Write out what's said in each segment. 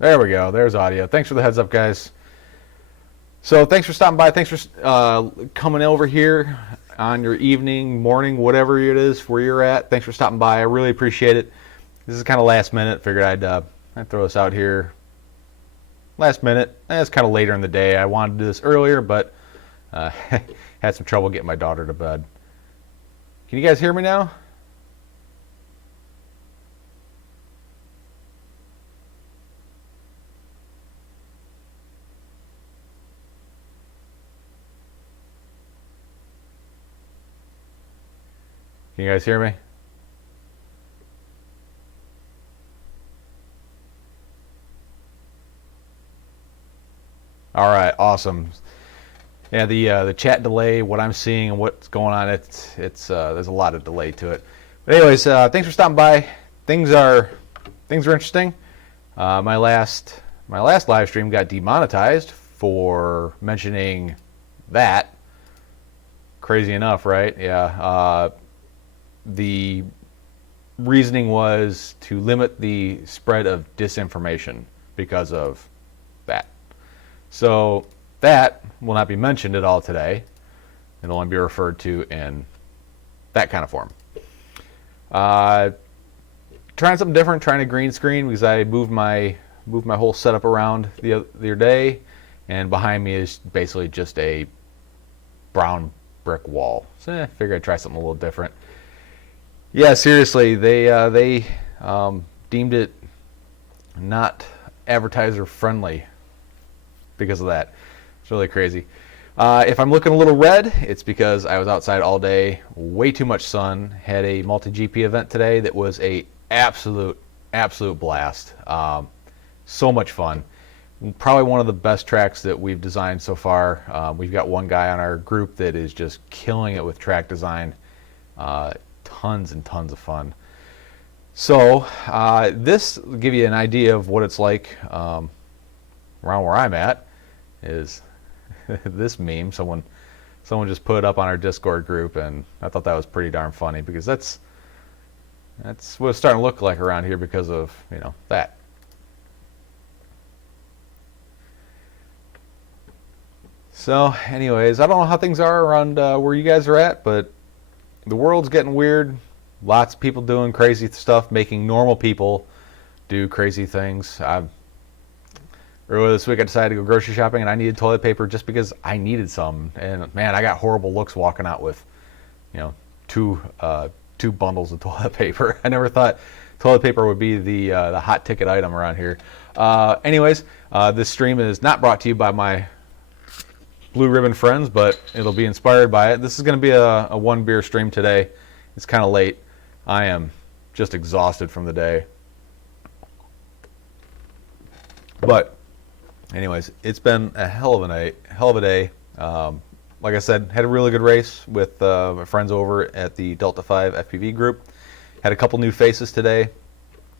There we go. There's audio. Thanks for the heads up, guys. So thanks for stopping by. Thanks for coming over here on your evening, morning, whatever it is where you're at. Thanks for stopping by. I really appreciate it. This is kind of last minute. Figured I'd throw this out here last minute. It's kind of later in the day. I wanted to do this earlier, but had some trouble getting my daughter to bed. Can you guys hear me now? Can you guys hear me? All right, awesome. Yeah, the chat delay, what I'm seeing and what's going on, it's there's a lot of delay to it. But anyways, thanks for stopping by. Things are interesting. My last live stream got demonetized for mentioning that. Crazy enough, right? Yeah. The reasoning was to limit the spread of disinformation because of that. So that will not be mentioned at all today. It'll only be referred to in that kind of form. Trying something different, trying a green screen because I moved my whole setup around the other day, and behind me is basically just a brown brick wall. So I figured I'd try something a little different. Yeah, seriously, they deemed it not advertiser friendly because of that. It's really crazy. If I'm looking a little red, it's because I was outside all day, way too much sun. Had a multi-GP event today that was a absolute blast. So much fun. Probably one of the best tracks that we've designed so far. We've got one guy on our group that is just killing it with track design. Tons and tons of fun. So this will give you an idea of what it's like around where I'm at. Is this meme someone just put up on our Discord group, and I thought that was pretty darn funny because that's what it's starting to look like around here because of that. So anyways, I don't know how things are around where you guys are at, but the world's getting weird. Lots of people doing crazy stuff, making normal people do crazy things. Earlier this week I decided to go grocery shopping and I needed toilet paper just because I needed some. And man, I got horrible looks walking out with, two bundles of toilet paper. I never thought toilet paper would be the hot ticket item around here. Anyways, this stream is not brought to you by my Blue Ribbon friends, but it'll be inspired by it. This is going to be a one beer stream today. It's kind of late. I am just exhausted from the day. But anyways, it's been a hell of a day. Like I said, had a really good race with my friends over at the Delta 5 FPV group. Had a couple new faces today.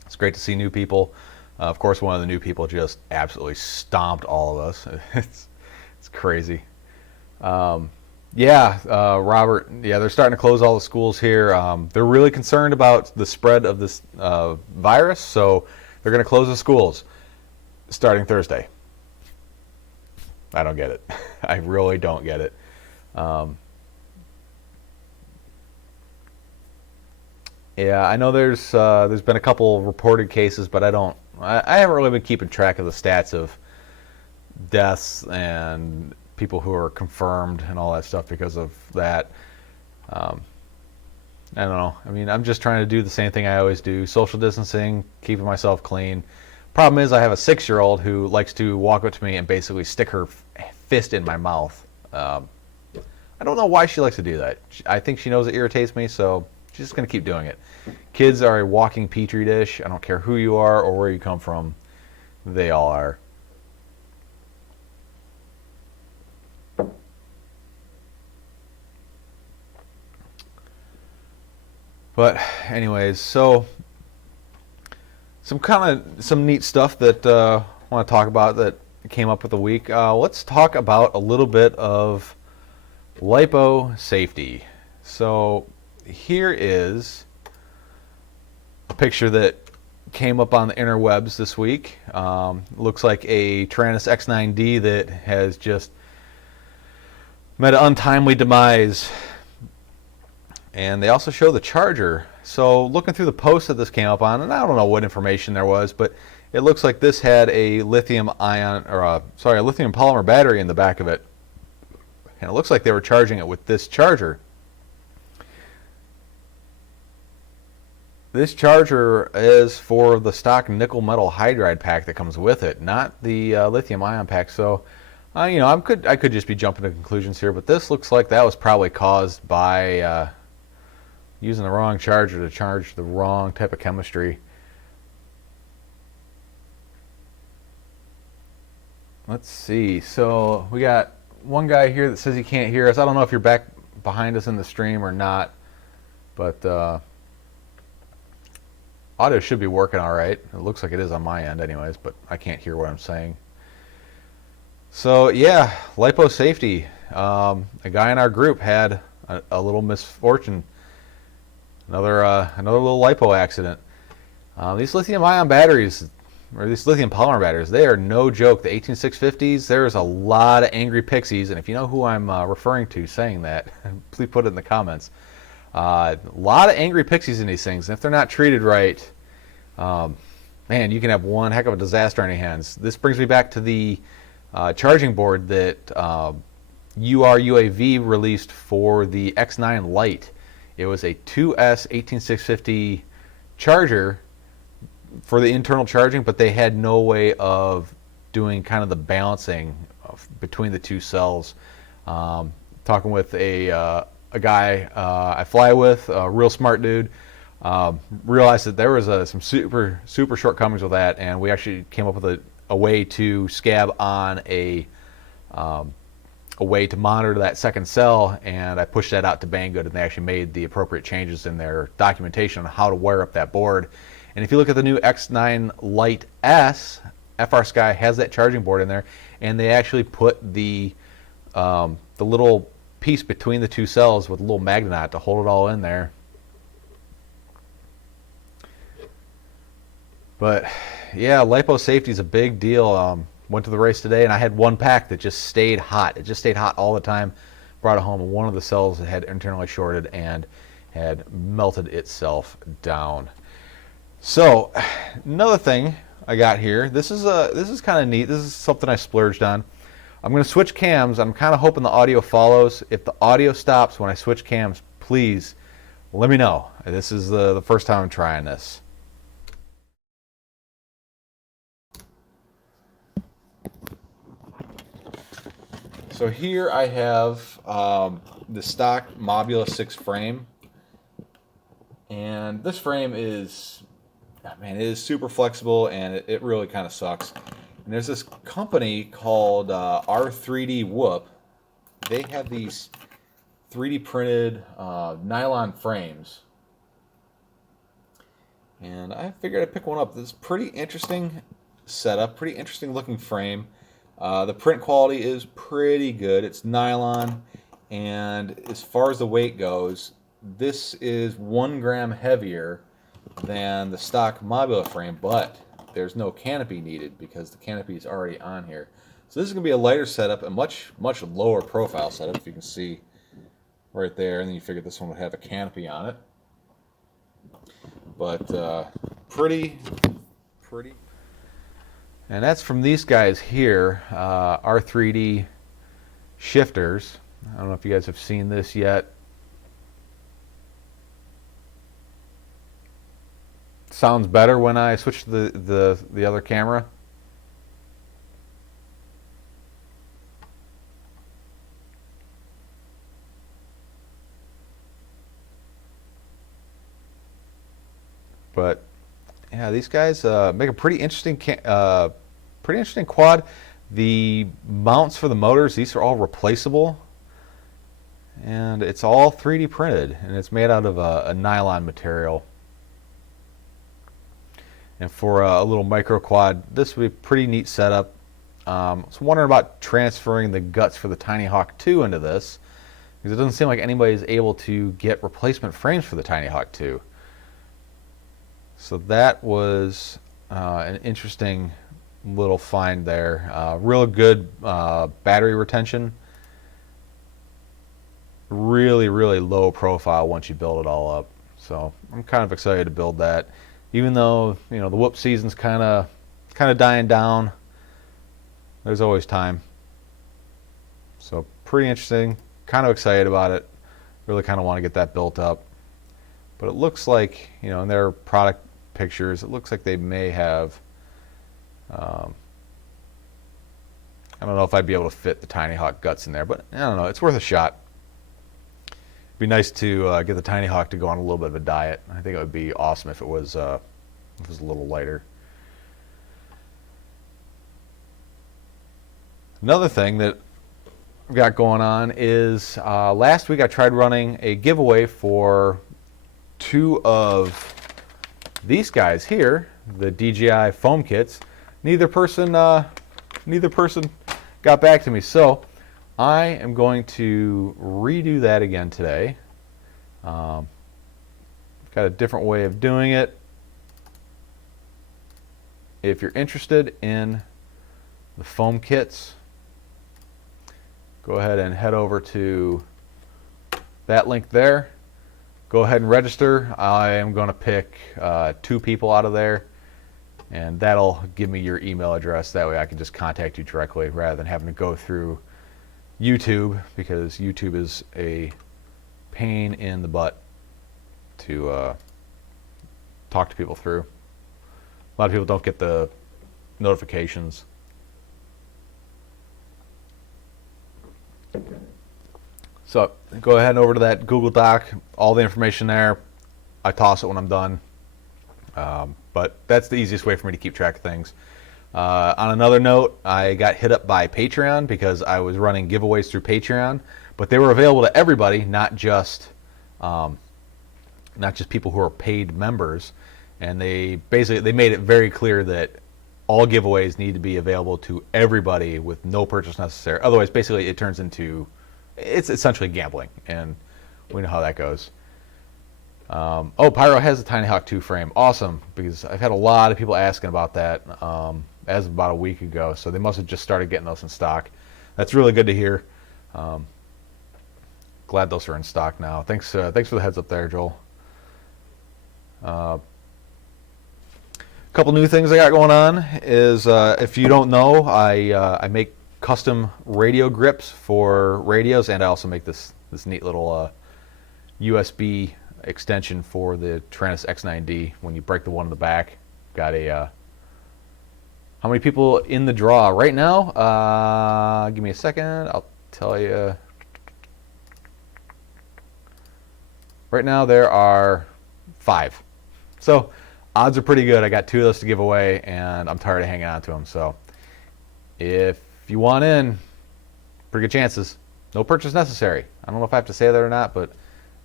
It's great to see new people. Of course, one of the new people just absolutely stomped all of us. It's crazy. Robert, they're starting to close all the schools here. They're really concerned about the spread of this virus, so they're going to close the schools starting Thursday. I don't get it. I really don't get it. I know there's been a couple reported cases, but I haven't really been keeping track of the stats of deaths and people who are confirmed and all that stuff because of that. I don't know. I mean, I'm just trying to do the same thing I always do: social distancing, keeping myself clean. Problem is, I have a 6-year-old who likes to walk up to me and basically stick her fist in my mouth. I don't know why she likes to do that. I think she knows it irritates me, so she's just going to keep doing it. Kids are a walking petri dish. I don't care who you are or where you come from. They all are. But anyways, so some neat stuff that I want to talk about that came up with the week. Let's talk about a little bit of lipo safety. So here is a picture that came up on the interwebs this week. Looks like a Tyrannus X9D that has just met an untimely demise. And they also show the charger. So looking through the post that this came up on, and I don't know what information there was, but it looks like this had a lithium polymer battery in the back of it. And it looks like they were charging it with this charger. This charger is for the stock nickel metal hydride pack that comes with it, not the lithium ion pack. So, I could just be jumping to conclusions here, but this looks like that was probably caused by using the wrong charger to charge the wrong type of chemistry. Let's see. So we got one guy here that says he can't hear us. I don't know if you're back behind us in the stream or not, but audio should be working all right. It looks like it is on my end anyways, but I can't hear what I'm saying. So yeah, lipo safety. A guy in our group had a little misfortune. Another little lipo accident. These lithium-ion batteries, or these lithium polymer batteries, they are no joke. The 18650s, there's a lot of angry pixies, and if you know who I'm referring to saying that, please put it in the comments. A lot of angry pixies in these things, and if they're not treated right, man, you can have one heck of a disaster on your hands. This brings me back to the charging board that URUAV released for the X9 Lite. It was a 2S 18650 charger for the internal charging, but they had no way of doing kind of the balancing between the two cells. Talking with a guy I fly with, a real smart dude, realized that there was some super shortcomings with that, and we actually came up with a way to scab on a way to monitor that second cell, and I pushed that out to Banggood, and they actually made the appropriate changes in their documentation on how to wire up that board. And if you look at the new X9 Lite S, FR Sky has that charging board in there, and they actually put the little piece between the two cells with a little magnet to hold it all in there. But yeah, lipo safety is a big deal. Went to the race today, and I had one pack that just stayed hot. It just stayed hot all the time. Brought it home, and one of the cells had internally shorted and had melted itself down. So, another thing I got here. This is kind of neat. This is something I splurged on. I'm going to switch cams. I'm kind of hoping the audio follows. If the audio stops when I switch cams, please let me know. This is the first time I'm trying this. So here I have the stock Mobula 6 frame, and this frame is, man, it is super flexible, and it really kind of sucks. And there's this company called R3D Whoop. They have these 3D printed nylon frames, And I figured I'd pick one up. This is pretty interesting setup, pretty interesting looking frame. The print quality is pretty good. It's nylon, and as far as the weight goes, this is 1 gram heavier than the stock Mobula frame, but there's no canopy needed because the canopy is already on here. So this is going to be a lighter setup, a much lower profile setup, if you can see right there. And then you figure this one would have a canopy on it. But pretty. And that's from these guys here, R3D shifters. I don't know if you guys have seen this yet. Sounds better when I switch to the other camera. But yeah, these guys make a pretty interesting quad. The mounts for the motors, these are all replaceable, and it's all 3D printed, and it's made out of a nylon material. And for a little micro quad, this would be a pretty neat setup. I was wondering about transferring the guts for the Tiny Hawk 2 into this, because it doesn't seem like anybody is able to get replacement frames for the Tiny Hawk 2. So that was an interesting little find there. Real good battery retention. Really low profile once you build it all up. So I'm kind of excited to build that. Even though, you know, the whoop season's kind of dying down, there's always time. So pretty interesting. Kind of excited about it. Really kind of want to get that built up. But it looks like, you know, in their product pictures, it looks like they may have, I don't know if I'd be able to fit the Tiny Hawk guts in there, but I don't know, it's worth a shot. It'd be nice to get the Tiny Hawk to go on a little bit of a diet. I think it would be awesome if it was a little lighter. Another thing that we've got going on is last week I tried running a giveaway for 2 of these guys here, the DJI foam kits. Neither person got back to me, so I am going to redo that again today. Got a different way of doing it. If you're interested in the foam kits, go ahead and head over to that link there. Go ahead and register. I am going to pick 2 people out of there, and that'll give me your email address. That way I can just contact you directly rather than having to go through YouTube, because YouTube is a pain in the butt to talk to people through. A lot of people don't get the notifications. So go ahead and over to that Google Doc, all the information there. I toss it when I'm done. But that's the easiest way for me to keep track of things. On another note, I got hit up by Patreon because I was running giveaways through Patreon, but they were available to everybody, not just people who are paid members. And they made it very clear that all giveaways need to be available to everybody with no purchase necessary. Otherwise, basically, it turns into, it's essentially gambling, and we know how that goes. Oh, Pyro has a Tiny Hawk 2 frame. Awesome, because I've had a lot of people asking about that as of about a week ago, so they must have just started getting those in stock. That's really good to hear. Glad those are in stock now. Thanks for the heads up there, Joel. A couple new things I got going on is, if you don't know, I make custom radio grips for radios, and I also make this neat little USB extension for the Taranis X9D. When you break the one in the back, got a how many people in the draw right now? Give me a second, I'll tell you. Right now there are 5, so odds are pretty good. I got 2 of those to give away, and I'm tired of hanging on to them. So if you want in, pretty good chances. No purchase necessary. I don't know if I have to say that or not, but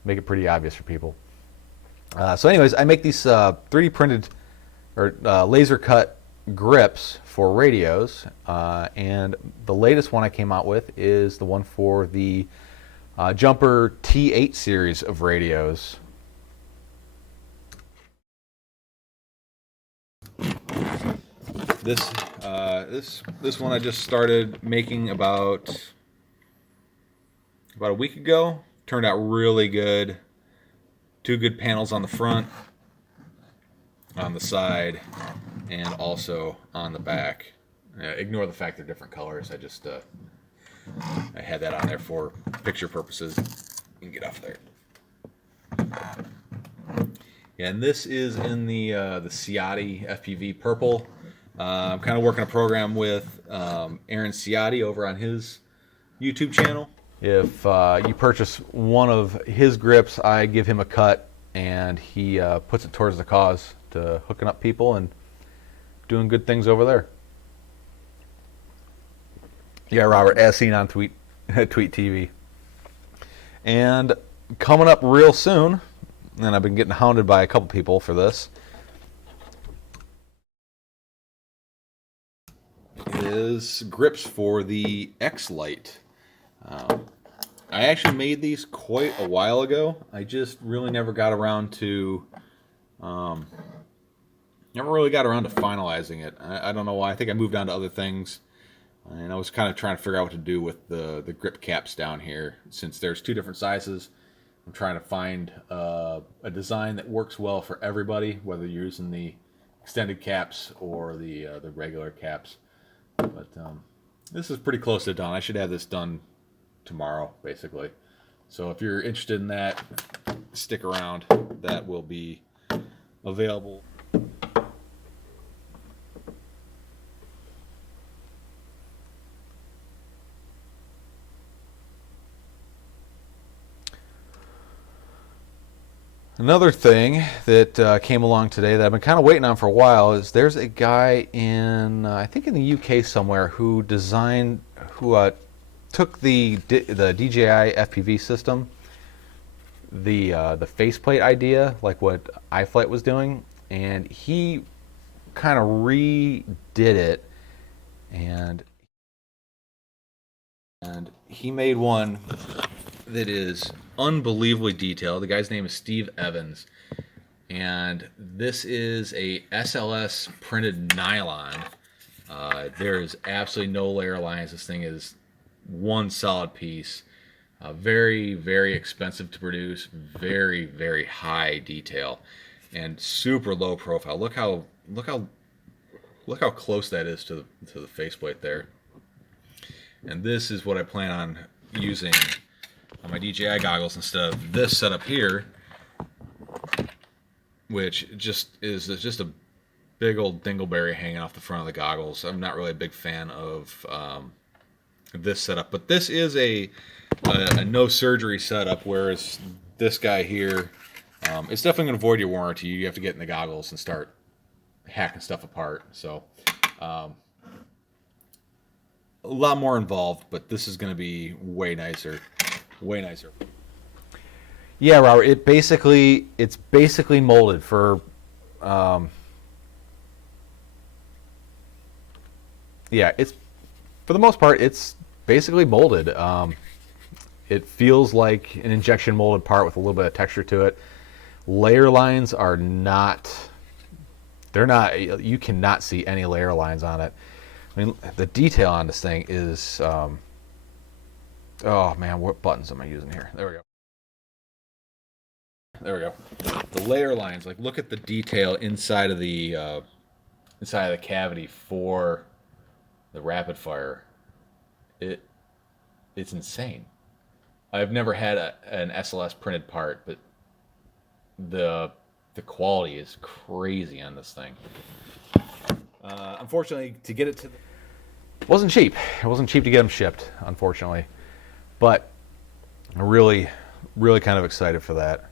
make it pretty obvious for people. So anyways, I make these 3D printed or laser cut grips for radios, and the latest one I came out with is the one for the Jumper T8 series of radios. This one I just started making about a week ago. Turned out really good. 2 good panels on the front, on the side, and also on the back. Ignore the fact they're different colors. I just I had that on there for picture purposes. You can get off there. Yeah, and this is in the Ciotti FPV purple. I'm kind of working a program with Aaron Ciotti over on his YouTube channel. If you purchase one of his grips, I give him a cut, and he puts it towards the cause to hooking up people and doing good things over there. Yeah, Robert, as seen on Tweet TV. And coming up real soon, and I've been getting hounded by a couple people for this, is grips for the X-Lite. I actually made these quite a while ago. I just really never got around to finalizing it. I don't know why. I think I moved on to other things, and I was kind of trying to figure out what to do with the grip caps down here. Since there's 2 different sizes, I'm trying to find a design that works well for everybody, whether you're using the extended caps or the regular caps. But this is pretty close to done. I should have this done tomorrow, basically. So if you're interested in that, stick around. That will be available. Another thing that came along today that I've been kind of waiting on for a while is there's a guy in, I think in the UK somewhere, who took the DJI FPV system, the faceplate idea, like what iFlight was doing, and he kind of redid it, and he made one that is unbelievably detailed. The guy's name is Steve Evans, and this is a SLS printed nylon. There is absolutely no layer lines. This thing is one solid piece. Very, very expensive to produce. Very, very high detail, and super low profile. Look how close that is to the faceplate there. And this is what I plan on using on my DJI goggles instead of this setup here, which just is just a big old dingleberry hanging off the front of the goggles. I'm not really a big fan of this setup, but this is a no surgery setup, whereas this guy here, it's definitely going to void your warranty. You have to get in the goggles and start hacking stuff apart. So a lot more involved, but this is going to be way nicer. Way nicer. Yeah, Robert. It's basically molded for. Yeah, it's for the most part it's basically molded. It feels like an injection molded part with a little bit of texture to it. Layer lines are not. They're not. You cannot see any layer lines on it. I mean, the detail on this thing is. Oh man, what buttons am I using here? There we go. There we go. The layer lines, like look at the detail inside of the cavity for the rapid fire. It's insane. I've never had an SLS printed part, but the quality is crazy on this thing. Unfortunately, to get it to it wasn't cheap. It wasn't cheap to get them shipped, unfortunately. But I'm really, really kind of excited for that.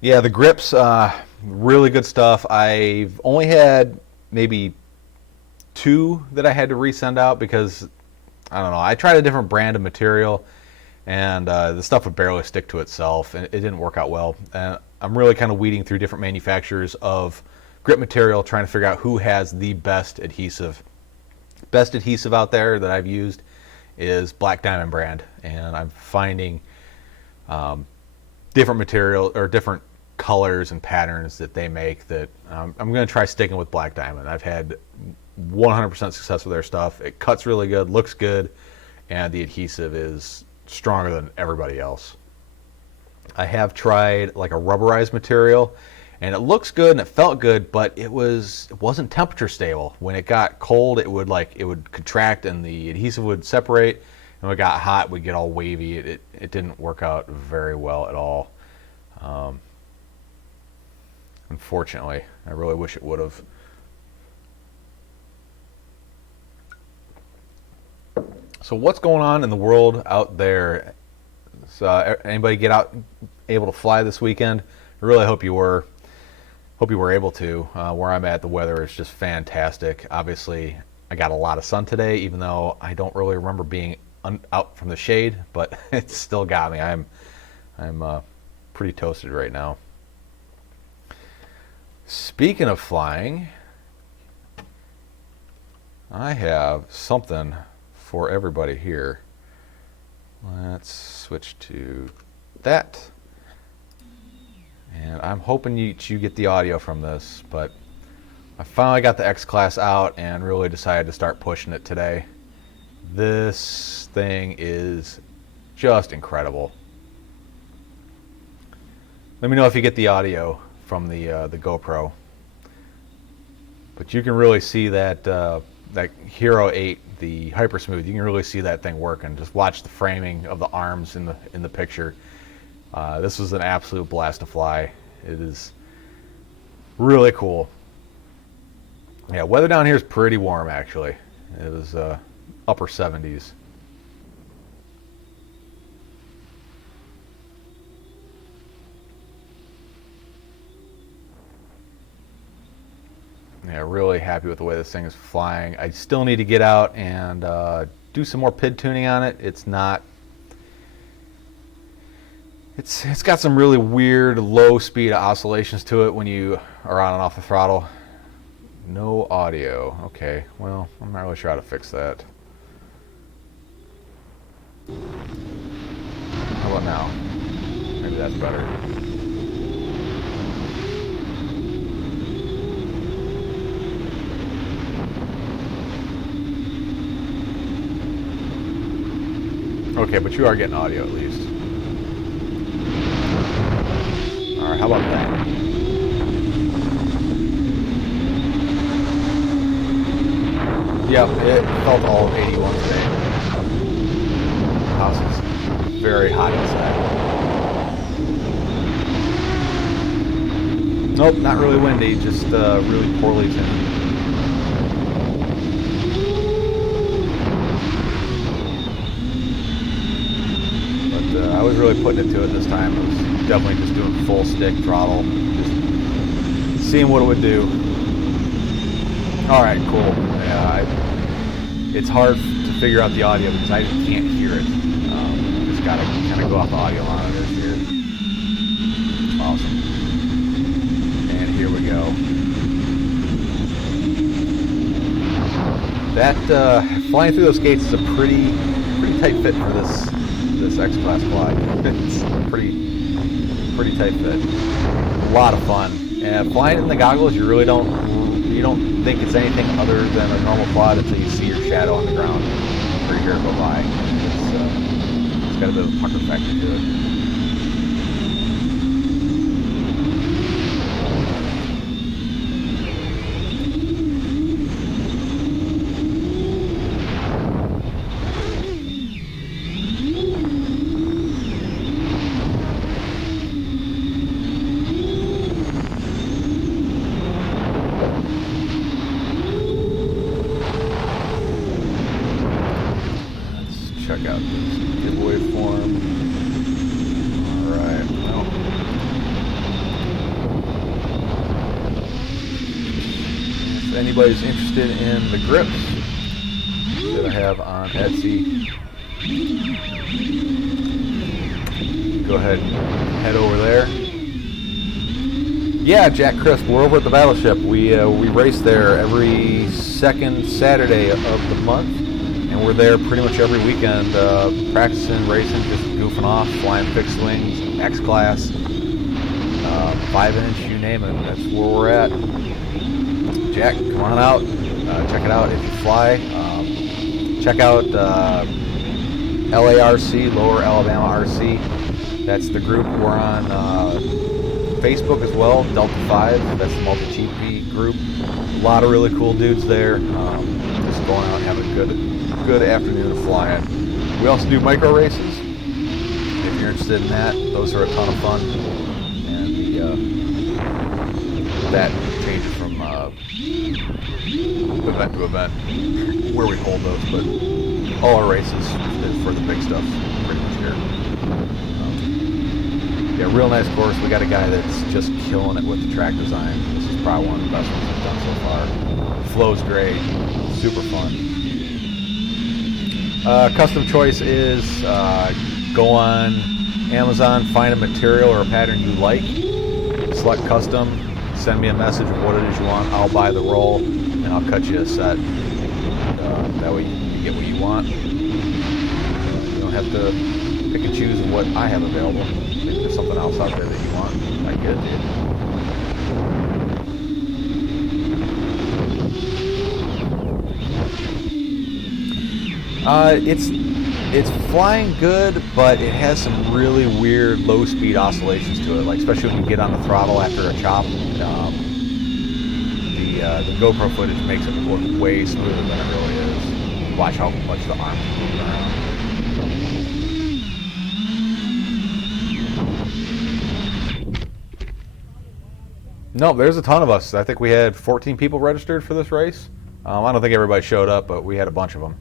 Yeah, the grips, really good stuff. I've only had maybe 2 that I had to resend out because I don't know. I tried a different brand of material, and the stuff would barely stick to itself, and it didn't work out well. And I'm really kind of weeding through different manufacturers of grip material, trying to figure out who has the best adhesive. Best adhesive out there that I've used is Black Diamond brand, and I'm finding different material or different colors and patterns that they make that I'm going to try sticking with Black Diamond. I've had 100% success with their stuff. It cuts really good, looks good, and the adhesive is stronger than everybody else. I have tried like a rubberized material, and it looks good and it felt good, but it wasn't temperature stable. When it got cold, it would contract and the adhesive would separate, and when it got hot, it would get all wavy. It didn't work out very well at all. Unfortunately, I really wish it would have. So what's going on in the world out there? So anybody get out able to fly this weekend? I really hope you were. Hope you were able to. Where I'm at, the weather is just fantastic. Obviously, I got a lot of sun today, even though I don't really remember being out from the shade, but it still got me. I'm pretty toasted right now. Speaking of flying, I have something for everybody here. Let's switch to that. And I'm hoping you get the audio from this, but I finally got the X-Class out and really decided to start pushing it today. This thing is just incredible. Let me know if you get the audio from the GoPro. But you can really see that that Hero 8, the Hyper Smooth. You can really see that thing working. Just watch the framing of the arms in the picture. This was an absolute blast to fly. It is really cool. Yeah, weather down here is pretty warm actually. It was upper 70s. Yeah, really happy with the way this thing is flying. I still need to get out and do some more PID tuning on it. It's got some really weird low speed oscillations to it when you are on and off the throttle. No audio. Okay, well, I'm not really sure how to fix that. How about now? Maybe that's better. Okay, but you are getting audio at least. Alright, how about that? Yep, it felt all of 81 today. The house is very hot inside. Nope, not really windy, just really poorly tuned. I was really putting it to it this time. I was definitely just doing full stick throttle, just seeing what it would do. All right, cool. Yeah, it's hard to figure out the audio because I just can't hear it. Just gotta kind of go off the audio monitors here. Awesome. And here we go. That flying through those gates is a pretty tight fit for this X-Class fly. It's pretty tight fit. A lot of fun. And flying in the goggles, you don't think it's anything other than a normal quad until you see your shadow on the ground or you hear it go by. It's got a bit of a pucker factor to it. Check out this giveaway form. Alright, well. If anybody's interested in the grips that I have on Etsy. Go ahead and head over there. Yeah, Jack Crisp, we're over at the Battleship. We race there every second Saturday of the month, and we're there pretty much every weekend, practicing, racing, just goofing off, flying fixed wings, X-Class, 5-inch, you name it. That's where we're at. Jack, come on out. Check it out if you fly. Check out LARC, Lower Alabama RC. That's the group. We're on Facebook as well, Delta 5. That's the multi-GP group. A lot of really cool dudes there. Just going out and having a good afternoon of flying. We also do micro races. If you're interested in that, those are a ton of fun. And that changes from event to event where we hold those, but all our races is for the big stuff pretty much here. Yeah, real nice course. We got a guy that's just killing it with the track design. This is probably one of the best ones we've done so far. Flow's great, super fun. Custom choice is go on Amazon, find a material or a pattern you like, select custom, send me a message of what it is you want. I'll buy the roll and I'll cut you a set. That way you get what you want. You don't have to pick and choose what I have available. Maybe there's something else out there that you want. I get it, dude. It's flying good, but it has some really weird low-speed oscillations to it. Like especially when you get on the throttle after a chop, the GoPro footage makes it look way smoother than it really is. Watch how much the arms move around. No, there's a ton of us. I think we had 14 people registered for this race. I don't think everybody showed up, but we had a bunch of them.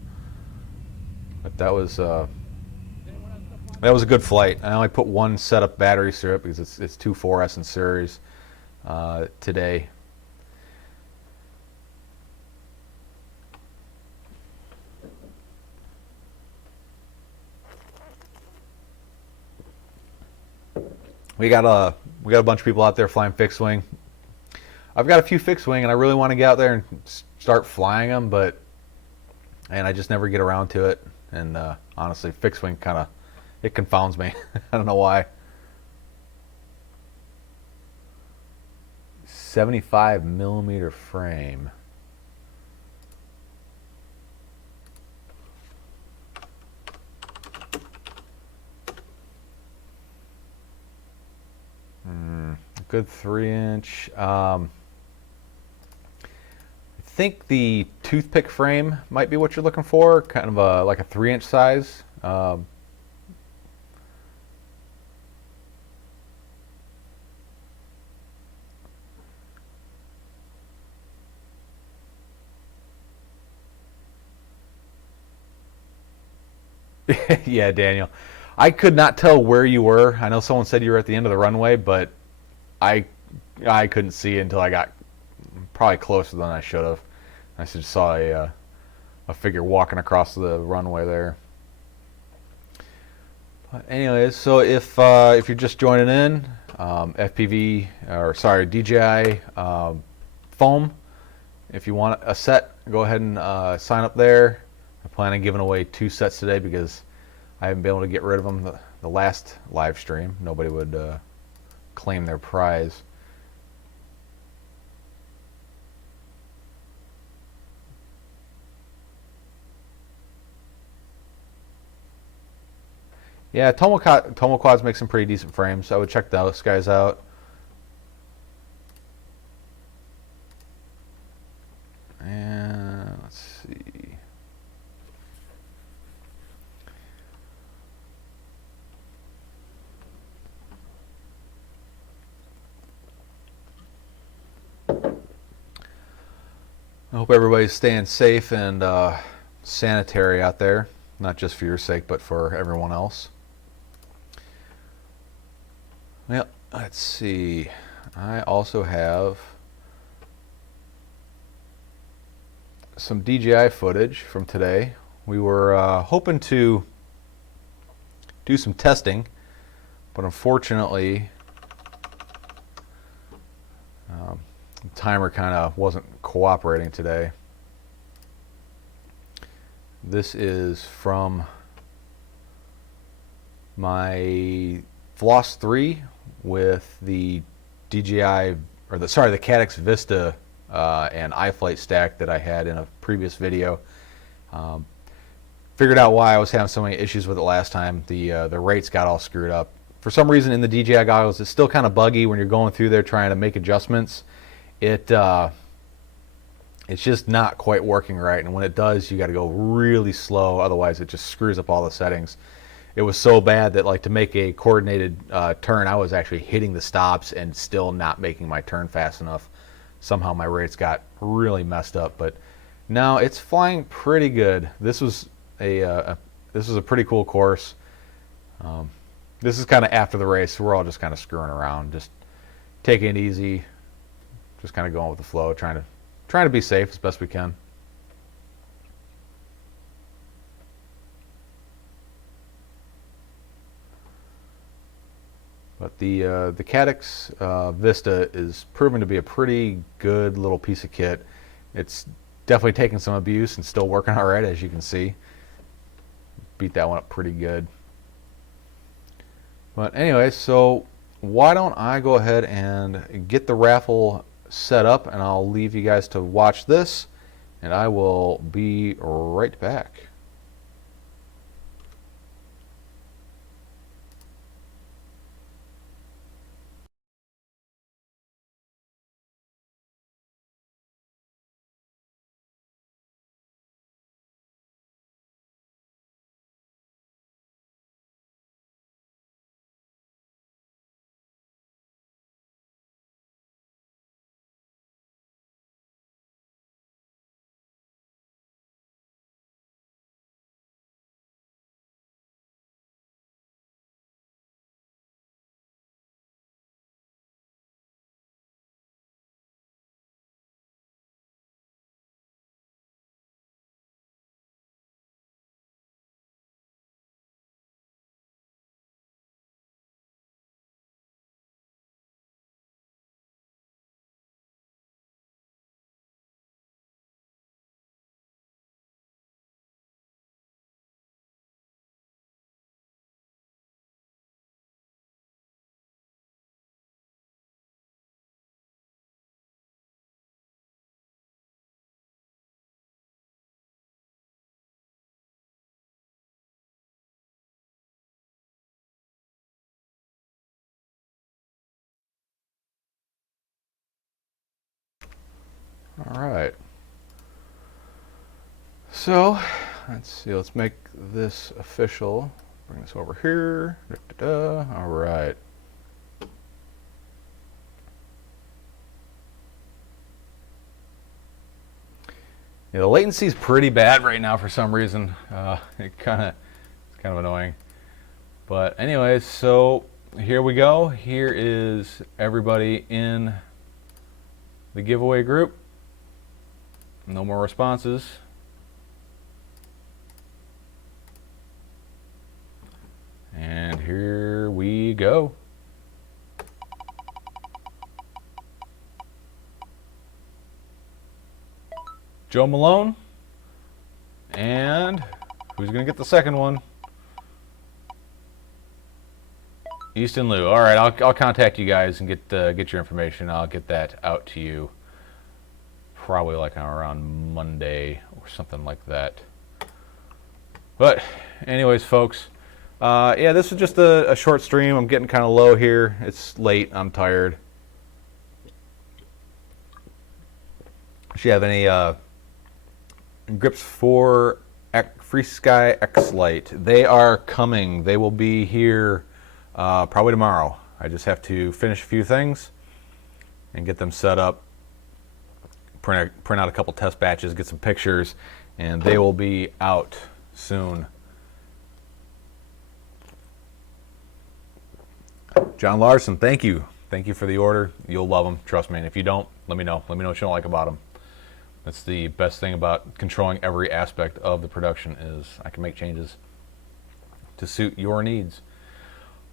But that was a good flight. I only put one setup batteries through it because it's two 4S in series today. We got a bunch of people out there flying fixed wing. I've got a few fixed wing, and I really want to get out there and start flying them, and I just never get around to it. And honestly, fixed wing it confounds me. I don't know why. 75mm frame. Good 3-inch. I think the toothpick frame might be what you're looking for, kind of like a 3-inch size. Yeah, Daniel. I could not tell where you were. I know someone said you were at the end of the runway, but I couldn't see it until I got probably closer than I should have. I just saw a figure walking across the runway there. But anyways, so if you're just joining in, FPV or sorry DJI foam, if you want a set, go ahead and sign up there. I plan on giving away 2 sets today because I haven't been able to get rid of them the last live stream. Nobody would claim their prize. Yeah, Tomo Quads make some pretty decent frames, so I would check those guys out. And let's see. I hope everybody's staying safe and sanitary out there, not just for your sake, but for everyone else. Well, let's see. I also have some DJI footage from today. We were hoping to do some testing, but unfortunately the timer kind of wasn't cooperating today. This is from my Floss 3 with the DJI, or the Caddx Vista and iFlight stack that I had in a previous video. Figured out why I was having so many issues with it last time. The rates got all screwed up. For some reason in the DJI goggles, it's still kind of buggy when you're going through there trying to make adjustments. It's just not quite working right, and when it does, you got to go really slow, otherwise it just screws up all the settings. It was so bad that, like, to make a coordinated turn, I was actually hitting the stops and still not making my turn fast enough. Somehow my rates got really messed up, but now it's flying pretty good. This was a pretty cool course. This is kind of after the race, so we're all just kind of screwing around, just taking it easy, just kind of going with the flow, trying to be safe as best we can. But the Caddx Vista is proving to be a pretty good little piece of kit. It's definitely taking some abuse and still working all right, as you can see. Beat that one up pretty good. But anyway, so why don't I go ahead and get the Raffle set up, and I'll leave you guys to watch this, and I will be right back. All right. So, let's see. Let's make this official. Bring this over here. All right. Yeah, the latency is pretty bad right now for some reason. It's kind of annoying. But anyways, so here we go. Here is everybody in the giveaway group. No more responses. And here we go. Joe Malone. And who's going to get the second one? Easton Liu. All right, I'll contact you guys and get your information. I'll get that out to you probably like around Monday or something like that. But anyways, folks, yeah, this is just a short stream. I'm getting kind of low here. It's late. I'm tired. If you have any grips for FrSky X Lite, they are coming. They will be here probably tomorrow. I just have to finish a few things and get them set up, print out a couple test batches, get some pictures, and they will be out soon. John Larson, thank you. Thank you for the order. You'll love them. Trust me. And if you don't, let me know. Let me know what you don't like about them. That's the best thing about controlling every aspect of the production, is I can make changes to suit your needs.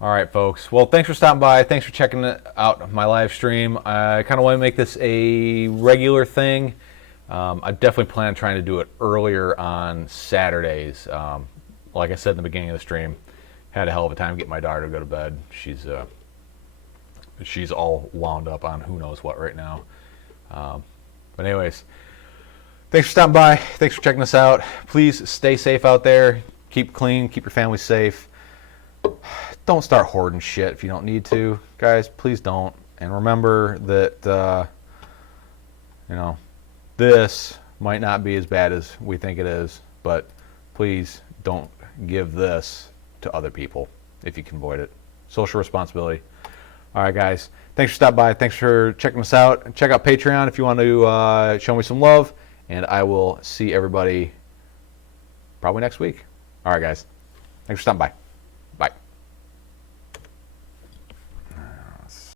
All right, folks. Well, thanks for stopping by. Thanks for checking out my live stream. I kind of want to make this a regular thing. I definitely plan on trying to do it earlier on Saturdays. Like I said in the beginning of the stream, had a hell of a time getting my daughter to go to bed. She's all wound up on who knows what right now. But anyways, thanks for stopping by. Thanks for checking us out. Please stay safe out there. Keep clean. Keep your family safe. Don't start hoarding shit if you don't need to. Guys, please don't. And remember that, this might not be as bad as we think it is, but please don't give this to other people if you can avoid it. Social responsibility. All right, guys. Thanks for stopping by. Thanks for checking us out. Check out Patreon if you want to show me some love. And I will see everybody probably next week. All right, guys. Thanks for stopping by.